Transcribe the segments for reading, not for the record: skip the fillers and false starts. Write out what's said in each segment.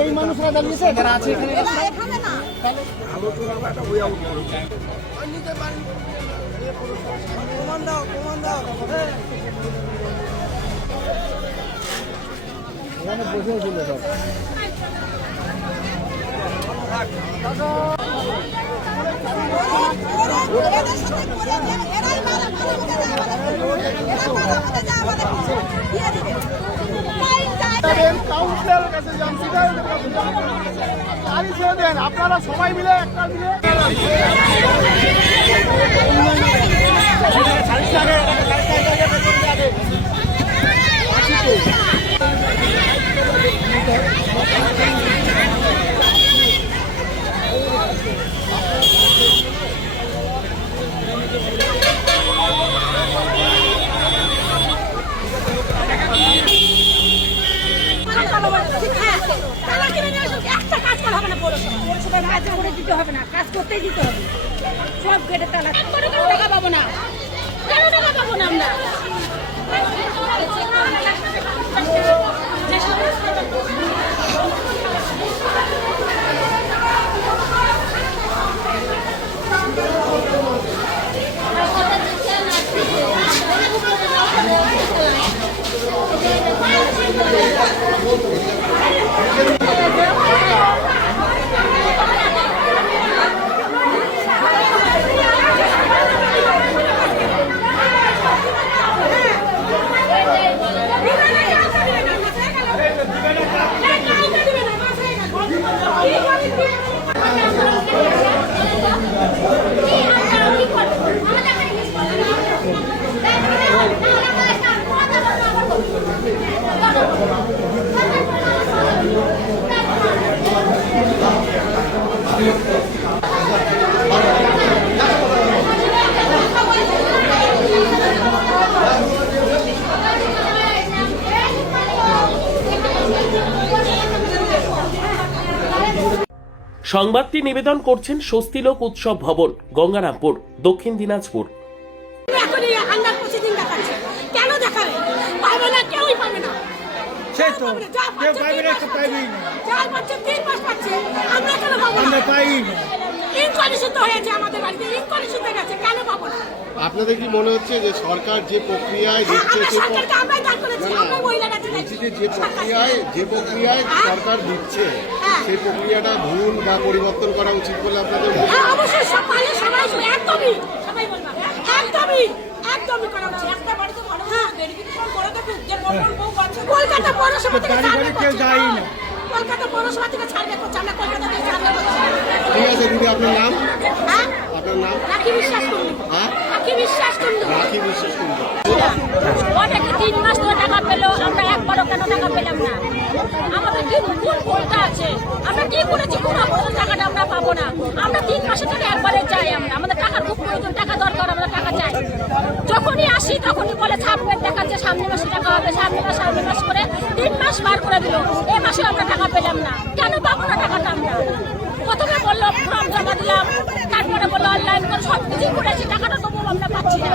এই মানুষরা দাঁড়িয়েছে যারা আছে এখানে বসেছিল সব আপনারা সবাই মিলে একটা মিলে দিতে হবে না, কাজ করতেই দিতে হবে, সব গেটে তালা টাকা পাবো না, টাকা পাবো না আমরা। সংবাদটি নিবেদন করছেন স্বস্তিলোক উৎসব ভবন, গঙ্গারামপুর, দক্ষিণ দিনাজপুর। আপনাদের কি মনে হচ্ছে যে সরকার যে প্রক্রিয়ায় দিচ্ছে যে প্রক্রিয়ায় সরকার দিচ্ছে সেই প্রক্রিয়াটা ভুল বা পরিবর্তন করা উচিত বলে আপনাদের ঠিক আছে দিদি, আপনার নাম? আপনার নাম? রাখি বিশ্বাস কুন্ডু। রাখি বিশ্বাস কুন্ডু। অনেকে 3 মাস ধরে টাকা পেল, আমরা একবারও কেন টাকা পেলাম না? আমাদের কি ভুলটা আছে? আমরা কি করেছি? কোনো টাকাটা আমরা পাবো না। আমরা 3 মাসের থেকে একবারে চাই, আমাদের টাকার খুব প্রয়োজন, টাকা দরকার, আমরা টাকা চাই। যখনই আসি তখনই বলে ছাপবেন দেখাচ্ছে সামনে মাসে টাকা হবে, সামনে মাস করে 3 মাস বার করে দিল। এই মাসে আমরা টাকা পেলাম না, কেন পাবো না টাকাটা? আমরা প্রথমে বললো ফর্ম জমা দিলাম, তারপরে বললো অনলাইন করে সব কিছু করেছি, টাকাটা তবু আমরা পাচ্ছি না।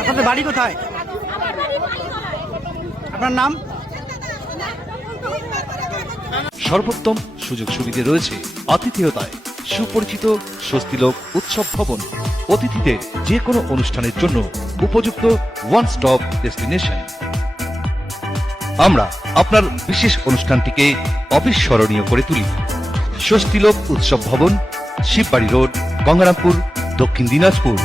আপনাদের বাড়ি কোথায়? আপনার নাম? সর্বোত্তম সুযোগ সুবিধা রয়েছে আতিথেয়তায় সুপরিচিত স্বস্তিলোক উৎসব ভবন। অতিথিদের যে কোনো অনুষ্ঠানের জন্য উপযুক্ত ওয়ান স্টপ ডেস্টিনেশন। আমরা আপনার বিশেষ অনুষ্ঠানটিকে অবিস্মরণীয় করে তুলি। স্বস্তিলোক উৎসব ভবন, শিববাড়ি রোড, গঙ্গারামপুর, দক্ষিণ দিনাজপুর।